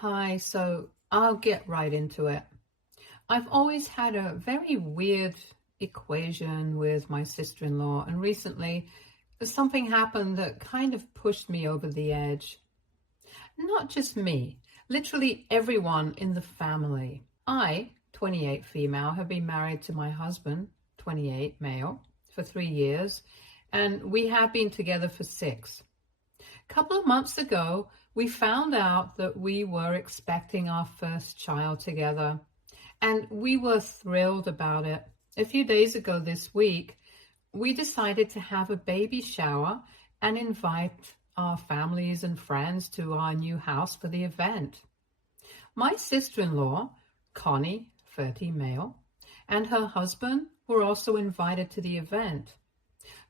Hi, so I'll get right into it. I've always had a very weird equation with my sister-in-law, and recently something happened that kind of pushed me over the edge. Not just me, literally everyone in the family. I, 28 female, have been married to my husband, 28 male, for 3 years, and we have been together for 6. Couple of months ago, we found out that we were expecting our first child together, and we were thrilled about it. A few days ago this week, we decided to have a baby shower and invite our families and friends to our new house for the event. My sister-in-law, Connie, 30 male, and her husband were also invited to the event.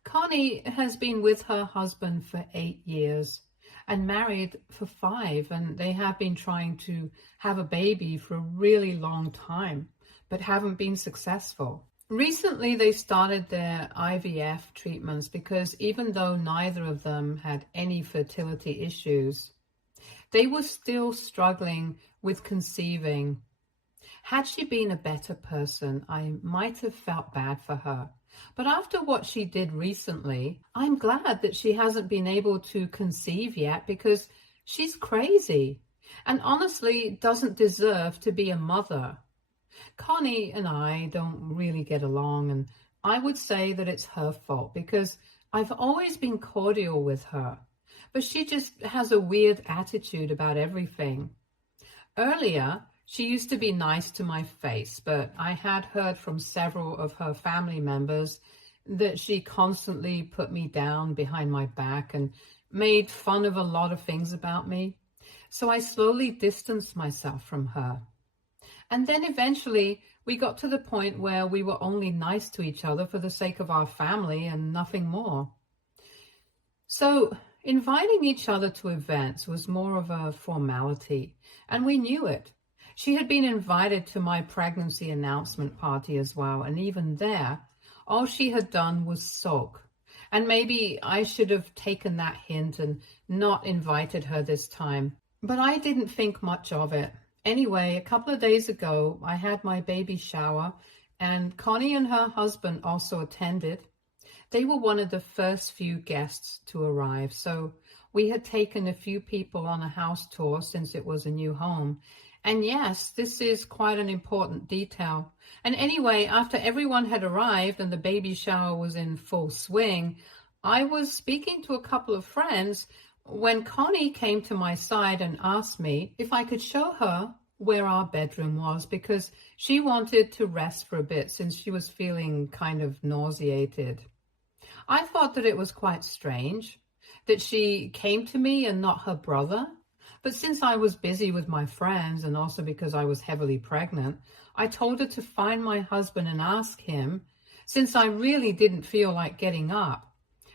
Connie has been with her husband for 8 years and married for 5, and they have been trying to have a baby for a really long time, but haven't been successful. Recently, they started their IVF treatments because even though neither of them had any fertility issues, they were still struggling with conceiving. Had she been a better person, I might have felt bad for her. But after what she did recently, I'm glad that she hasn't been able to conceive yet because she's crazy and honestly doesn't deserve to be a mother. Connie and I don't really get along, and I would say that it's her fault because I've always been cordial with her, but she just has a weird attitude about everything. Earlier, she used to be nice to my face, but I had heard from several of her family members that she constantly put me down behind my back and made fun of a lot of things about me. So I slowly distanced myself from her. And then eventually we got to the point where we were only nice to each other for the sake of our family and nothing more. So inviting each other to events was more of a formality, and we knew it. She had been invited to my pregnancy announcement party as well, and even there, all she had done was sulk. And maybe I should have taken that hint and not invited her this time. But I didn't think much of it. Anyway, a couple of days ago, I had my baby shower, and Connie and her husband also attended. They were one of the first few guests to arrive, so we had taken a few people on a house tour since it was a new home. And yes, this is quite an important detail. And anyway, after everyone had arrived and the baby shower was in full swing, I was speaking to a couple of friends when Connie came to my side and asked me if I could show her where our bedroom was because she wanted to rest for a bit since she was feeling kind of nauseated. I thought that it was quite strange that she came to me and not her brother. But since I was busy with my friends and also because I was heavily pregnant, I told her to find my husband and ask him, since I really didn't feel like getting up.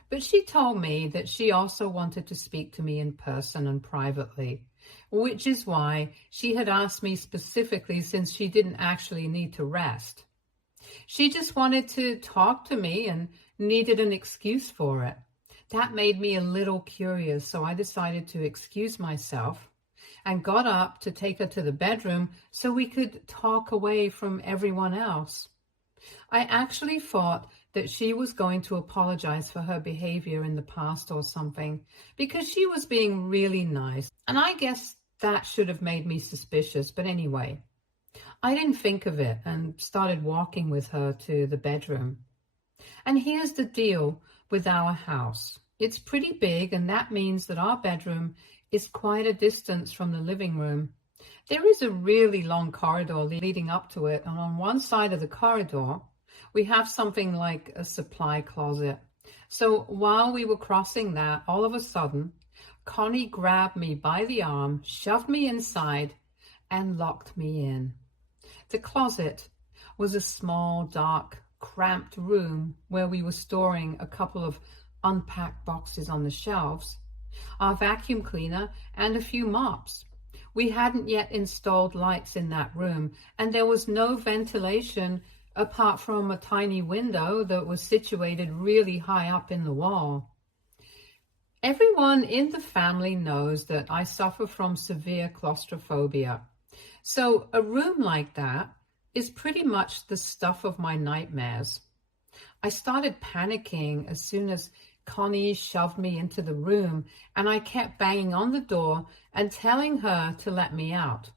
But she told me that she also wanted to speak to me in person and privately, which is why she had asked me specifically since she didn't actually need to rest. She just wanted to talk to me and needed an excuse for it. That made me a little curious, so I decided to excuse myself and got up to take her to the bedroom so we could talk away from everyone else. I actually thought that she was going to apologize for her behavior in the past or something because she was being really nice, and I guess that should have made me suspicious, but anyway, I didn't think of it and started walking with her to the bedroom. And here's the deal with our house. It's pretty big, and that means that our bedroom is quite a distance from the living room. There is a really long corridor leading up to it, and on one side of the corridor, we have something like a supply closet. So while we were crossing that, all of a sudden, Connie grabbed me by the arm, shoved me inside, and locked me in. The closet was a small, dark, cramped room where we were storing a couple of unpacked boxes on the shelves, our vacuum cleaner, and a few mops. We hadn't yet installed lights in that room, and there was no ventilation apart from a tiny window that was situated really high up in the wall. Everyone in the family knows that I suffer from severe claustrophobia. So a room like that is pretty much the stuff of my nightmares. I started panicking as soon as Connie shoved me into the room, and I kept banging on the door and telling her to let me out.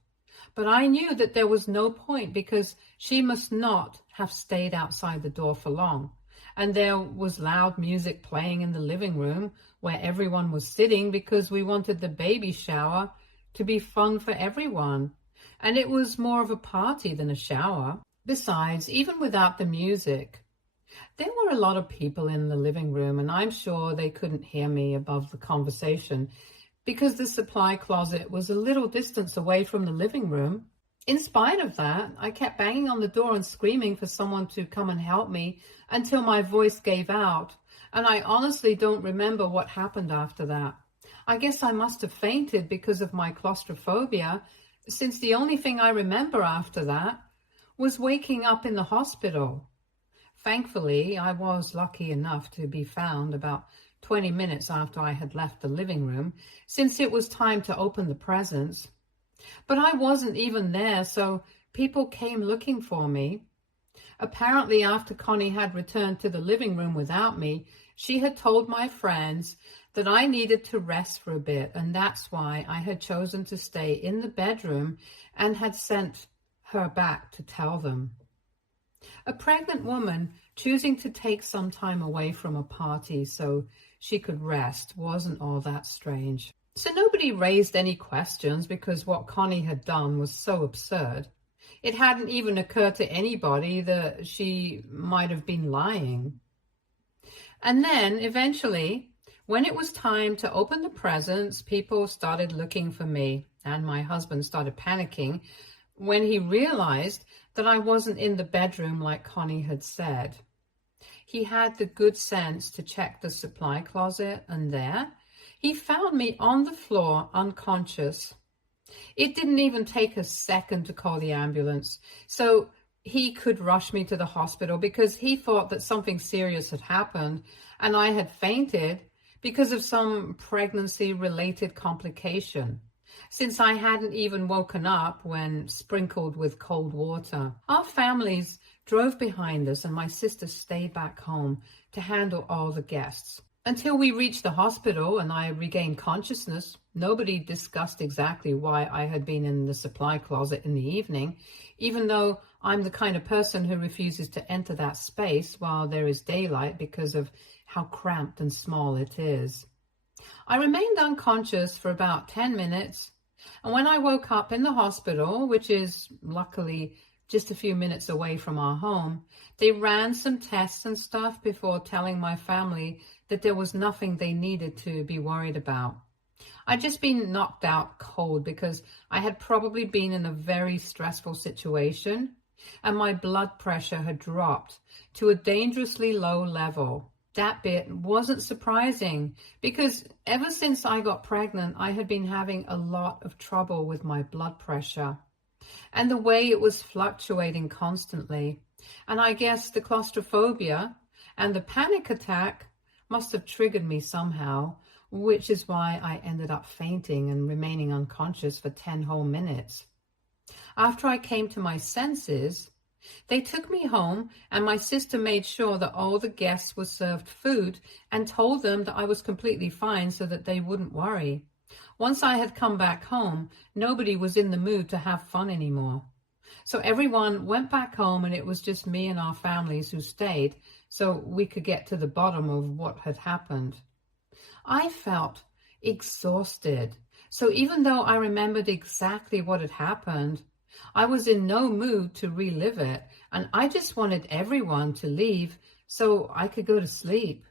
But I knew that there was no point because she must not have stayed outside the door for long. And there was loud music playing in the living room where everyone was sitting because we wanted the baby shower to be fun for everyone. And it was more of a party than a shower. Besides, even without the music, there were a lot of people in the living room, and I'm sure they couldn't hear me above the conversation because the supply closet was a little distance away from the living room. In spite of that, I kept banging on the door and screaming for someone to come and help me until my voice gave out, and I honestly don't remember what happened after that. I guess I must have fainted because of my claustrophobia, since the only thing I remember after that was waking up in the hospital. Thankfully, I was lucky enough to be found about 20 minutes after I had left the living room, since it was time to open the presents. But I wasn't even there, so people came looking for me. Apparently, after Connie had returned to the living room without me, she had told my friends that I needed to rest for a bit, and that's why I had chosen to stay in the bedroom and had sent her back to tell them. A pregnant woman choosing to take some time away from a party so she could rest wasn't all that strange. So nobody raised any questions because what Connie had done was so absurd. It hadn't even occurred to anybody that she might have been lying. And then eventually, when it was time to open the presents, people started looking for me, and my husband started panicking when he realized that I wasn't in the bedroom like Connie had said. He had the good sense to check the supply closet, and there he found me on the floor, unconscious. It didn't even take a second to call the ambulance, so he could rush me to the hospital because he thought that something serious had happened and I had fainted because of some pregnancy-related complication, since I hadn't even woken up when sprinkled with cold water. Our families drove behind us, and my sister stayed back home to handle all the guests. Until we reached the hospital and I regained consciousness, nobody discussed exactly why I had been in the supply closet in the evening, even though I'm the kind of person who refuses to enter that space while there is daylight because of how cramped and small it is. I remained unconscious for about 10 minutes, and when I woke up in the hospital, which is luckily just a few minutes away from our home, they ran some tests and stuff before telling my family that there was nothing they needed to be worried about. I'd just been knocked out cold because I had probably been in a very stressful situation, and my blood pressure had dropped to a dangerously low level. That bit wasn't surprising because ever since I got pregnant, I had been having a lot of trouble with my blood pressure and the way it was fluctuating constantly. And I guess the claustrophobia and the panic attack must have triggered me somehow, which is why I ended up fainting and remaining unconscious for 10 whole minutes. After I came to my senses, they took me home, and my sister made sure that all the guests were served food and told them that I was completely fine so that they wouldn't worry. Once I had come back home, nobody was in the mood to have fun anymore. So everyone went back home, and it was just me and our families who stayed so we could get to the bottom of what had happened. I felt exhausted. So even though I remembered exactly what had happened, I was in no mood to relive it, and I just wanted everyone to leave so I could go to sleep.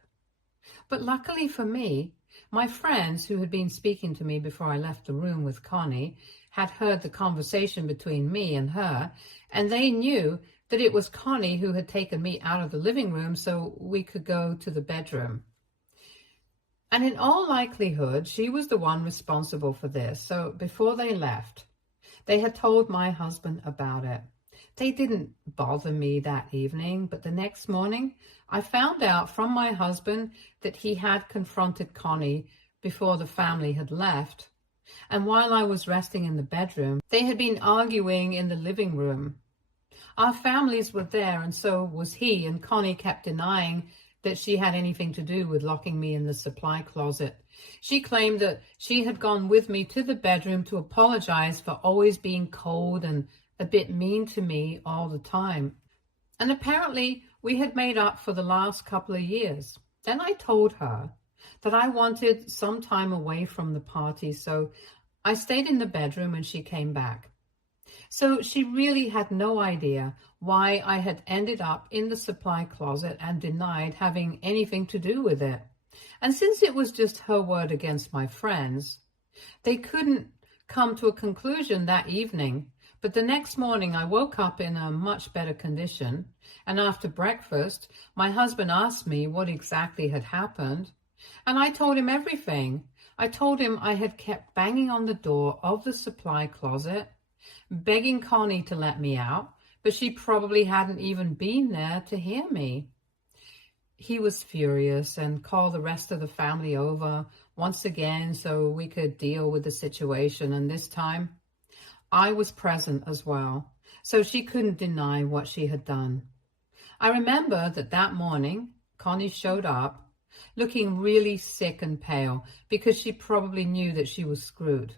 But luckily for me, my friends who had been speaking to me before I left the room with Connie had heard the conversation between me and her, and they knew that it was Connie who had taken me out of the living room so we could go to the bedroom. And in all likelihood, she was the one responsible for this. So before they left, they had told my husband about it. They didn't bother me that evening, but the next morning, I found out from my husband that he had confronted Connie before the family had left. And while I was resting in the bedroom, they had been arguing in the living room. Our families were there, and so was he, and Connie kept denying that she had anything to do with locking me in the supply closet. She claimed that she had gone with me to the bedroom to apologize for always being cold and a bit mean to me all the time. And apparently we had made up for the last couple of years. Then I told her that I wanted some time away from the party, so I stayed in the bedroom and she came back. So she really had no idea why I had ended up in the supply closet and denied having anything to do with it. And since it was just her word against my friends, they couldn't come to a conclusion that evening. But the next morning I woke up in a much better condition, and after breakfast my husband asked me what exactly had happened, and I told him everything. I told him I had kept banging on the door of the supply closet, begging Connie to let me out, but she probably hadn't even been there to hear me. He was furious and called the rest of the family over once again so we could deal with the situation, and this time I was present as well, so she couldn't deny what she had done. I remember that morning, Connie showed up looking really sick and pale because she probably knew that she was screwed.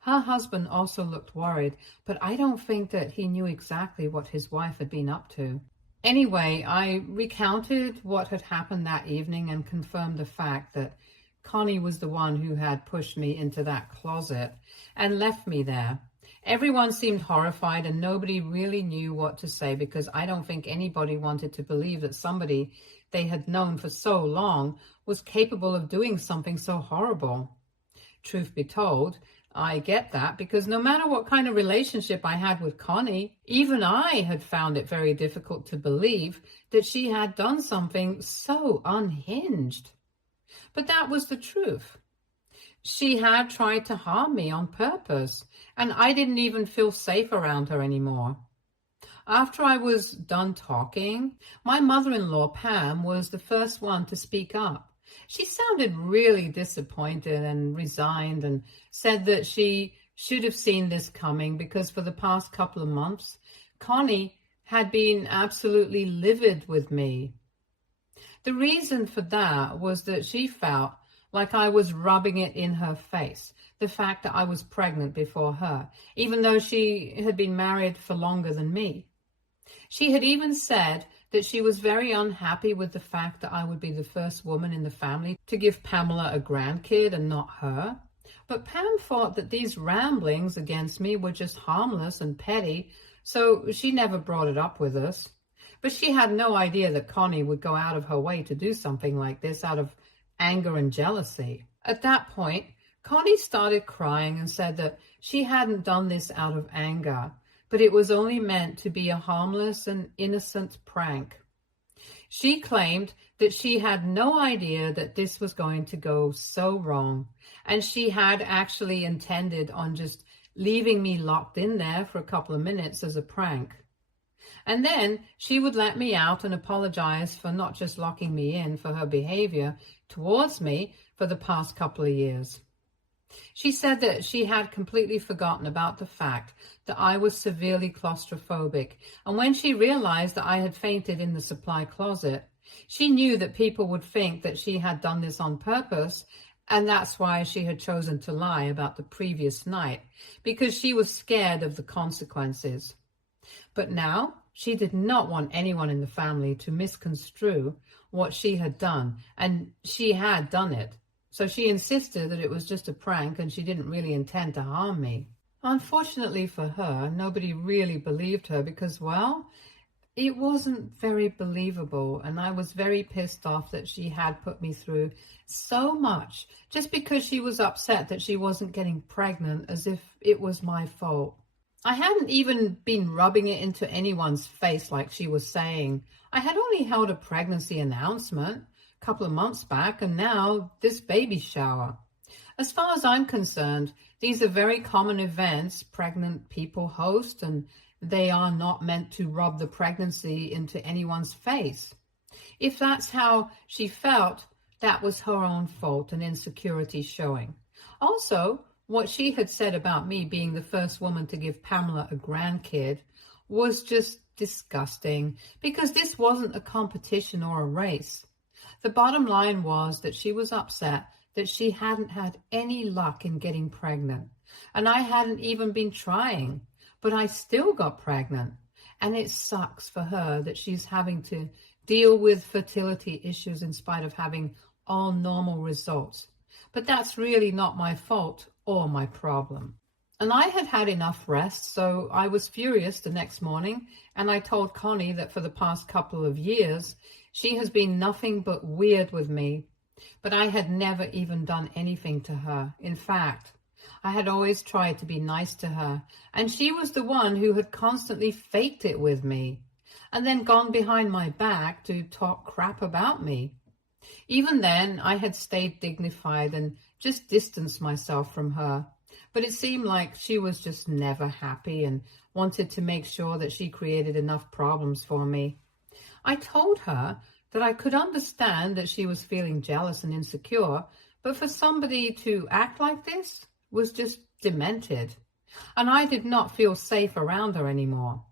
Her husband also looked worried, but I don't think that he knew exactly what his wife had been up to. Anyway, I recounted what had happened that evening and confirmed the fact that Connie was the one who had pushed me into that closet and left me there. Everyone seemed horrified and nobody really knew what to say because I don't think anybody wanted to believe that somebody they had known for so long was capable of doing something so horrible. Truth be told, I get that because no matter what kind of relationship I had with Connie, even I had found it very difficult to believe that she had done something so unhinged. But that was the truth. She had tried to harm me on purpose, and I didn't even feel safe around her anymore. After I was done talking, my mother-in-law, Pam, was the first one to speak up. She sounded really disappointed and resigned and said that she should have seen this coming because for the past couple of months, Connie had been absolutely livid with me. The reason for that was that she felt like I was rubbing it in her face, the fact that I was pregnant before her, even though she had been married for longer than me. She had even said that she was very unhappy with the fact that I would be the first woman in the family to give Pamela a grandkid and not her. But Pam thought that these ramblings against me were just harmless and petty, so she never brought it up with us. But she had no idea that Connie would go out of her way to do something like this out of anger and jealousy. At that point, Connie started crying and said that she hadn't done this out of anger, but it was only meant to be a harmless and innocent prank. She claimed that she had no idea that this was going to go so wrong, and she had actually intended on just leaving me locked in there for a couple of minutes as a prank. And then she would let me out and apologize for not just locking me in for her behavior towards me for the past couple of years. She said that she had completely forgotten about the fact that I was severely claustrophobic, and when she realized that I had fainted in the supply closet, she knew that people would think that she had done this on purpose, and that's why she had chosen to lie about the previous night, because she was scared of the consequences. But now she did not want anyone in the family to misconstrue what she had done, and she had done it. So she insisted that it was just a prank and she didn't really intend to harm me. Unfortunately for her, nobody really believed her because, well, it wasn't very believable, and I was very pissed off that she had put me through so much just because she was upset that she wasn't getting pregnant, as if it was my fault. I hadn't even been rubbing it into anyone's face like she was saying. I had only held a pregnancy announcement a couple of months back, and now this baby shower. As far as I'm concerned, these are very common events pregnant people host, and they are not meant to rub the pregnancy into anyone's face. If that's how she felt, that was her own fault and insecurity showing. Also, what she had said about me being the first woman to give Pamela a grandkid was just disgusting, because this wasn't a competition or a race. The bottom line was that she was upset that she hadn't had any luck in getting pregnant, and I hadn't even been trying, but I still got pregnant. And it sucks for her that she's having to deal with fertility issues in spite of having all normal results. But that's really not my fault or my problem. And I had had enough rest, so I was furious the next morning, and I told Connie that for the past couple of years, she has been nothing but weird with me. But I had never even done anything to her. In fact, I had always tried to be nice to her, and she was the one who had constantly faked it with me, and then gone behind my back to talk crap about me. Even then, I had stayed dignified and just distanced myself from her, but it seemed like she was just never happy and wanted to make sure that she created enough problems for me. I told her that I could understand that she was feeling jealous and insecure, but for somebody to act like this was just demented, and I did not feel safe around her anymore.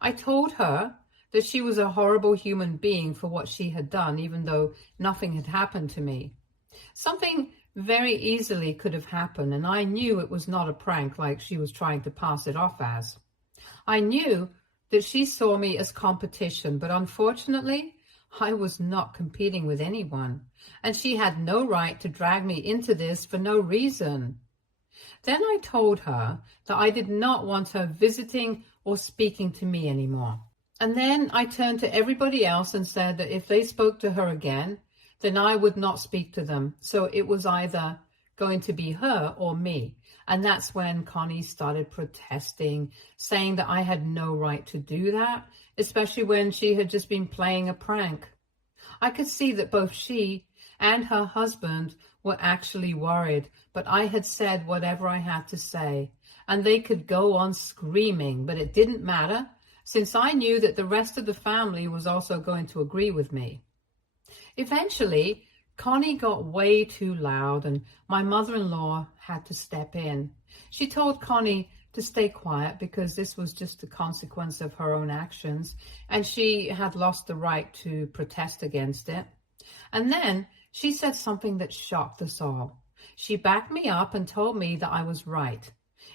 I told her that she was a horrible human being for what she had done, even though nothing had happened to me. Something very easily could have happened, and I knew it was not a prank like she was trying to pass it off as. I knew that she saw me as competition, but unfortunately, I was not competing with anyone, and she had no right to drag me into this for no reason. Then I told her that I did not want her visiting or speaking to me anymore. And then I turned to everybody else and said that if they spoke to her again, then I would not speak to them. So it was either going to be her or me. And that's when Connie started protesting, saying that I had no right to do that, especially when she had just been playing a prank. I could see that both she and her husband were actually worried, but I had said whatever I had to say, and they could go on screaming, but it didn't matter, since I knew that the rest of the family was also going to agree with me. Eventually, Connie got way too loud, and my mother-in-law had to step in. She told Connie to stay quiet because this was just a consequence of her own actions, and she had lost the right to protest against it. And then she said something that shocked us all. She backed me up and told me that I was right.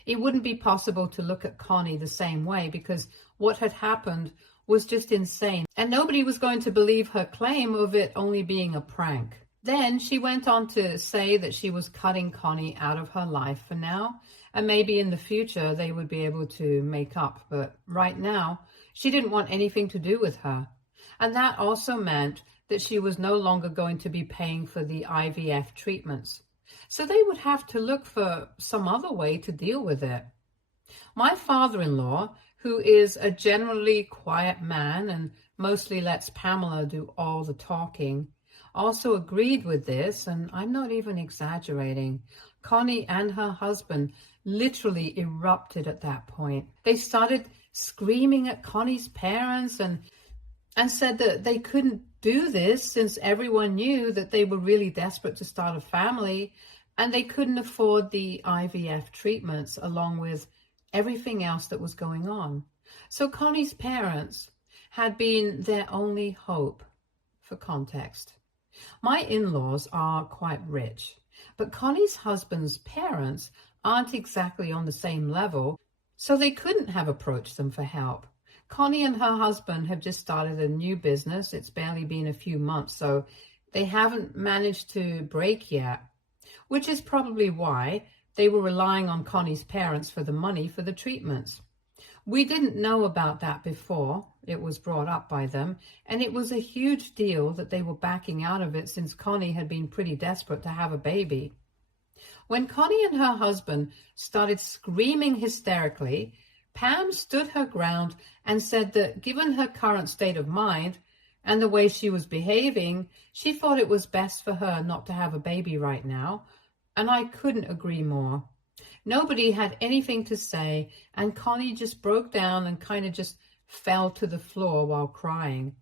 It wouldn't be possible to look at Connie the same way because what had happened was just insane, and nobody was going to believe her claim of it only being a prank. Then she went on to say that she was cutting Connie out of her life for now, and maybe in the future they would be able to make up, but right now she didn't want anything to do with her. And that also meant that she was no longer going to be paying for the IVF treatments. So they would have to look for some other way to deal with it. My father-in-law, who is a generally quiet man and mostly lets Pamela do all the talking, also agreed with this, and I'm not even exaggerating. Connie and her husband literally erupted at that point. They started screaming at Connie's parents and said that they couldn't do this since everyone knew that they were really desperate to start a family and they couldn't afford the IVF treatments along with everything else that was going on. So Connie's parents had been their only hope. For context, my in-laws are quite rich, but Connie's husband's parents aren't exactly on the same level, so they couldn't have approached them for help. Connie and her husband have just started a new business. It's barely been a few months, so they haven't managed to break yet, which is probably why they were relying on Connie's parents for the money for the treatments. We didn't know about that before it was brought up by them, and it was a huge deal that they were backing out of it since Connie had been pretty desperate to have a baby. When Connie and her husband started screaming hysterically, Pam stood her ground and said that given her current state of mind and the way she was behaving, she thought it was best for her not to have a baby right now, and I couldn't agree more. Nobody had anything to say, and Connie just broke down and kind of just fell to the floor while crying,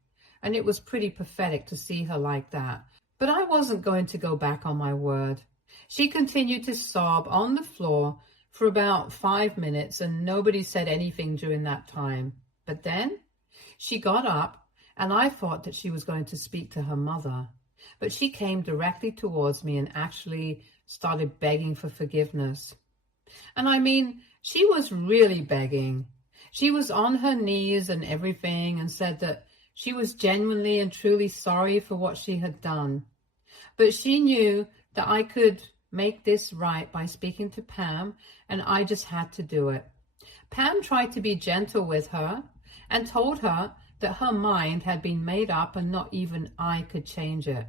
and it was pretty pathetic to see her like that. But I wasn't going to go back on my word. She continued to sob on the floor for about 5 minutes, and nobody said anything during that time. But then she got up, and I thought that she was going to speak to her mother. But she came directly towards me and actually started begging for forgiveness. And I mean, she was really begging. She was on her knees and everything and said that she was genuinely and truly sorry for what she had done. But she knew that I could make this right by speaking to Pam, and I just had to do it. Pam tried to be gentle with her and told her that her mind had been made up and not even I could change it.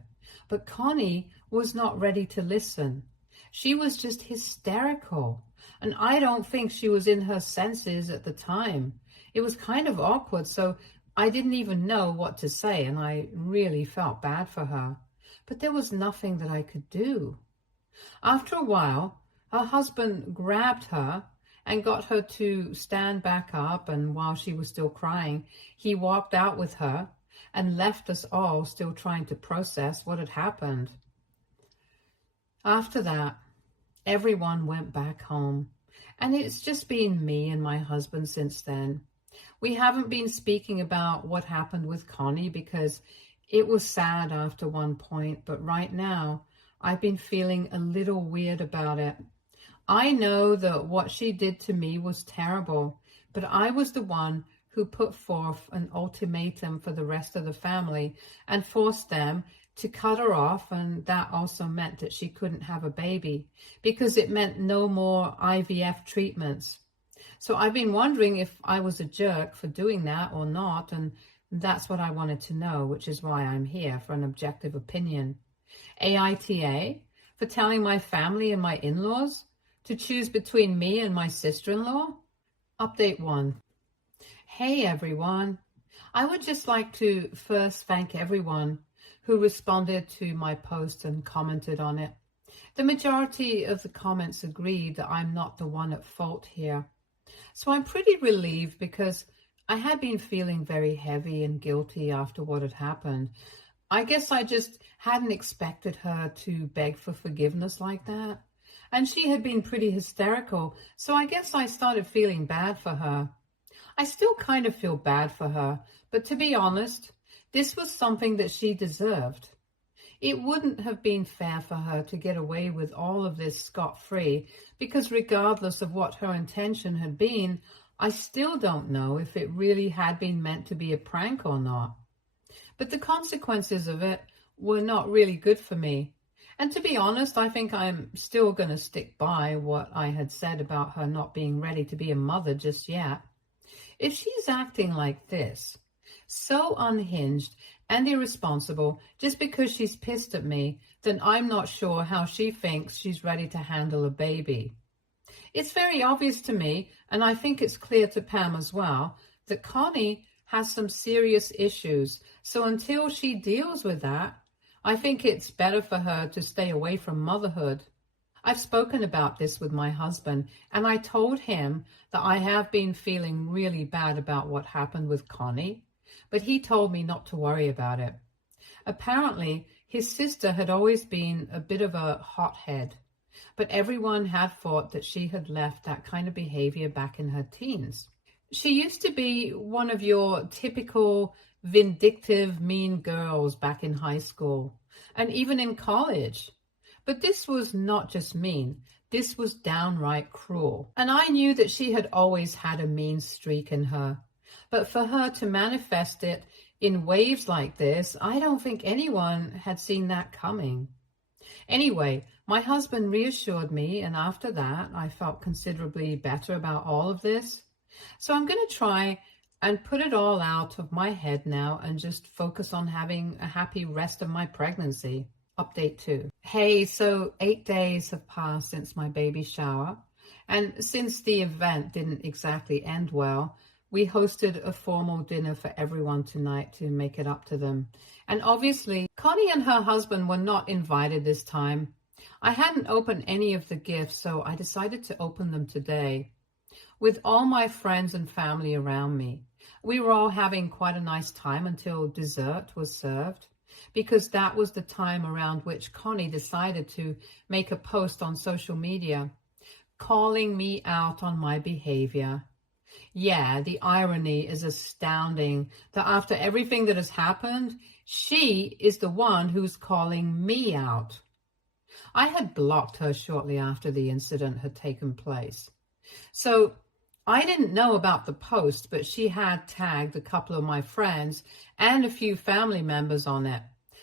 But Connie was not ready to listen. She was just hysterical, and I don't think she was in her senses at the time. It was kind of awkward, so I didn't even know what to say, and I really felt bad for her. But there was nothing that I could do. After a while, her husband grabbed her and got her to stand back up, and while she was still crying, he walked out with her and left us all still trying to process what had happened. After that, everyone went back home, and it's just been me and my husband since then. We haven't been speaking about what happened with Connie because it was sad after one point, but right now I've been feeling a little weird about it. I know that what she did to me was terrible, but I was the one who put forth an ultimatum for the rest of the family and forced them to cut her off, and that also meant that she couldn't have a baby because it meant no more IVF treatments. So I've been wondering if I was a jerk for doing that or not, and that's what I wanted to know, which is why I'm here for an objective opinion. AITA for telling my family and my in-laws to choose between me and my sister-in-law? Update 1. Hey everyone. I would just like to first thank everyone who responded to my post and commented on it. The majority of the comments agreed that I'm not the one at fault here. So I'm pretty relieved because I had been feeling very heavy and guilty after what had happened. I guess I just hadn't expected her to beg for forgiveness like that. And she had been pretty hysterical, so I guess I started feeling bad for her. I still kind of feel bad for her, but to be honest, this was something that she deserved. It wouldn't have been fair for her to get away with all of this scot-free, because regardless of what her intention had been, I still don't know if it really had been meant to be a prank or not. But the consequences of it were not really good for me. And to be honest, I think I'm still going to stick by what I had said about her not being ready to be a mother just yet. If she's acting like this, so unhinged and irresponsible just because she's pissed at me, then I'm not sure how she thinks she's ready to handle a baby. It's very obvious to me, and I think it's clear to Pam as well, that Connie has some serious issues. So until she deals with that, I think it's better for her to stay away from motherhood. I've spoken about this with my husband, and I told him that I have been feeling really bad about what happened with Connie, but he told me not to worry about it. Apparently, his sister had always been a bit of a hothead, but everyone had thought that she had left that kind of behavior back in her teens. She used to be one of your typical vindictive, mean girls back in high school and even in college. But this was not just mean. This was downright cruel. And I knew that she had always had a mean streak in her. But for her to manifest it in waves like this, I don't think anyone had seen that coming. Anyway, my husband reassured me, and after that, I felt considerably better about all of this. So I'm going to try and put it all out of my head now and just focus on having a happy rest of my pregnancy. Update 2. Hey, so 8 days have passed since my baby shower, and since the event didn't exactly end well, we hosted a formal dinner for everyone tonight to make it up to them. And obviously, Connie and her husband were not invited this time. I hadn't opened any of the gifts, so I decided to open them today. With all my friends and family around me, we were all having quite a nice time until dessert was served. because that was the time around which Connie decided to make a post on social media calling me out on my behavior. Yeah, the irony is astounding that after everything that has happened, she is the one who's calling me out. I had blocked her shortly after the incident had taken place. So I didn't know about the post, but she had tagged a couple of my friends and a few family members on it.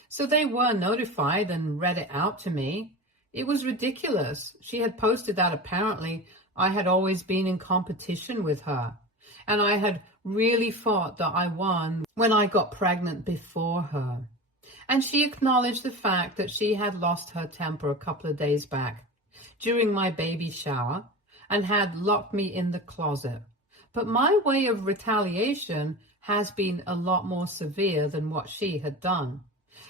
So they were notified and read it out to me. It was ridiculous. She had posted that apparently I had always been in competition with her, and I had really thought that I won when I got pregnant before her. And she acknowledged the fact that she had lost her temper a couple of days back during my baby shower and had locked me in the closet. But my way of retaliation has been a lot more severe than what she had done.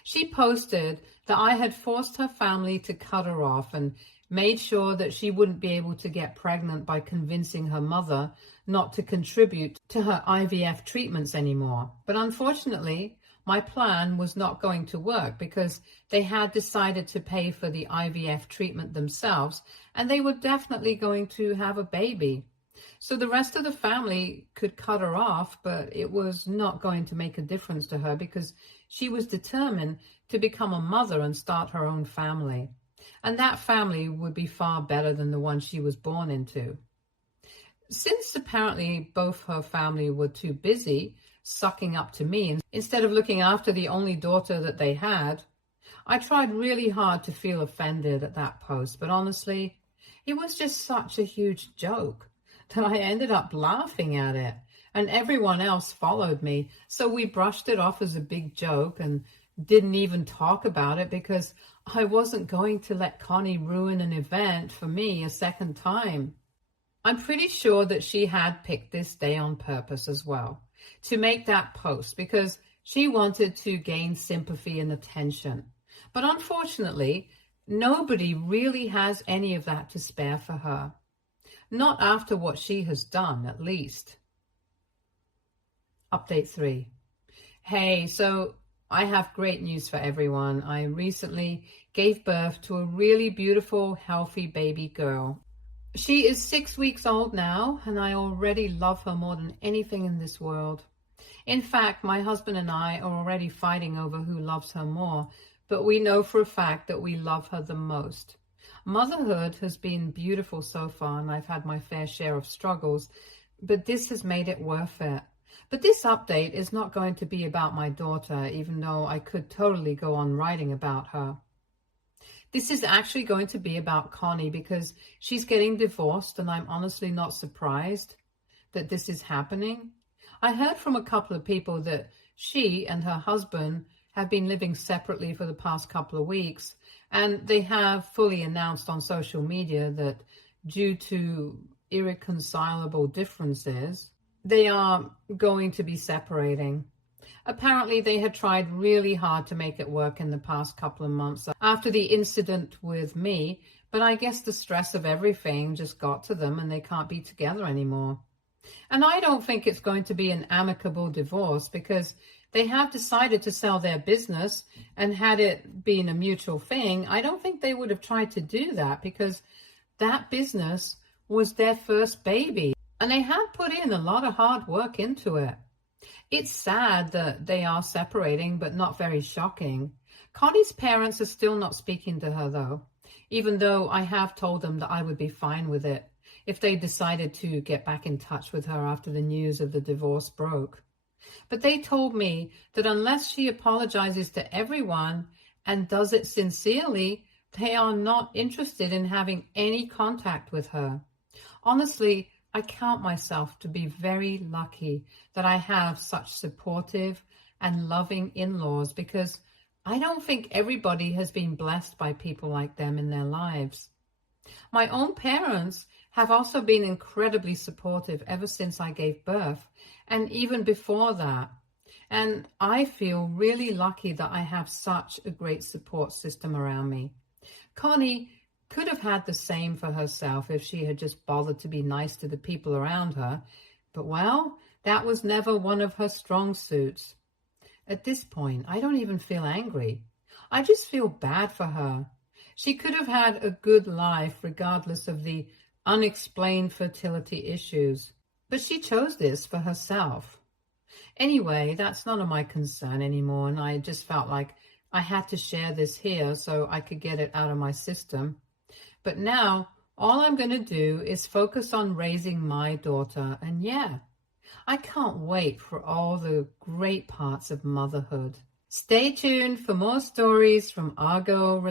She posted that I had forced her family to cut her off and made sure that she wouldn't be able to get pregnant by convincing her mother not to contribute to her IVF treatments anymore. But unfortunately, my plan was not going to work because they had decided to pay for the IVF treatment themselves, and they were definitely going to have a baby. So the rest of the family could cut her off, but it was not going to make a difference to her because she was determined to become a mother and start her own family. And that family would be far better than the one she was born into. Since apparently both her family were too busy sucking up to me instead of looking after the only daughter that they had, I tried really hard to feel offended at that post, but honestly, it was just such a huge joke that I ended up laughing at it, and everyone else followed me. So we brushed it off as a big joke and didn't even talk about it because I wasn't going to let Connie ruin an event for me a second time. I'm pretty sure that she had picked this day on purpose as well to make that post because she wanted to gain sympathy and attention. But unfortunately, nobody really has any of that to spare for her. Not after what she has done, at least. Update 3. Hey, so I have great news for everyone. I recently gave birth to a really beautiful, healthy baby girl. She is 6 weeks old now, and I already love her more than anything in this world. In fact, my husband and I are already fighting over who loves her more, but we know for a fact that we love her the most. Motherhood has been beautiful so far, and I've had my fair share of struggles, but this has made it worth it. But this update is not going to be about my daughter, even though I could totally go on writing about her. This is actually going to be about Connie because she's getting divorced, and I'm honestly not surprised that this is happening. I heard from a couple of people that she and her husband have been living separately for the past couple of weeks, and they have fully announced on social media that due to irreconcilable differences, they are going to be separating. Apparently, they had tried really hard to make it work in the past couple of months after the incident with me, but I guess the stress of everything just got to them and they can't be together anymore. And I don't think it's going to be an amicable divorce because they have decided to sell their business, and had it been a mutual thing, I don't think they would have tried to do that because that business was their first baby and they had put in a lot of hard work into it. It's sad that they are separating, but not very shocking. Connie's parents are still not speaking to her though, even though I have told them that I would be fine with it if they decided to get back in touch with her after the news of the divorce broke. But they told me that unless she apologizes to everyone and does it sincerely, they are not interested in having any contact with her. Honestly, I count myself to be very lucky that I have such supportive and loving in-laws because I don't think everybody has been blessed by people like them in their lives. My own parents have also been incredibly supportive ever since I gave birth, and even before that. And I feel really lucky that I have such a great support system around me. Connie could have had the same for herself if she had just bothered to be nice to the people around her, but well, that was never one of her strong suits. At this point, I don't even feel angry. I just feel bad for her. She could have had a good life regardless of the unexplained fertility issues, but she chose this for herself. Anyway, that's none of my concern anymore, and I just felt like I had to share this here so I could get it out of my system. But now, all I'm going to do is focus on raising my daughter, and yeah, I can't wait for all the great parts of motherhood. Stay tuned for more stories from Argo.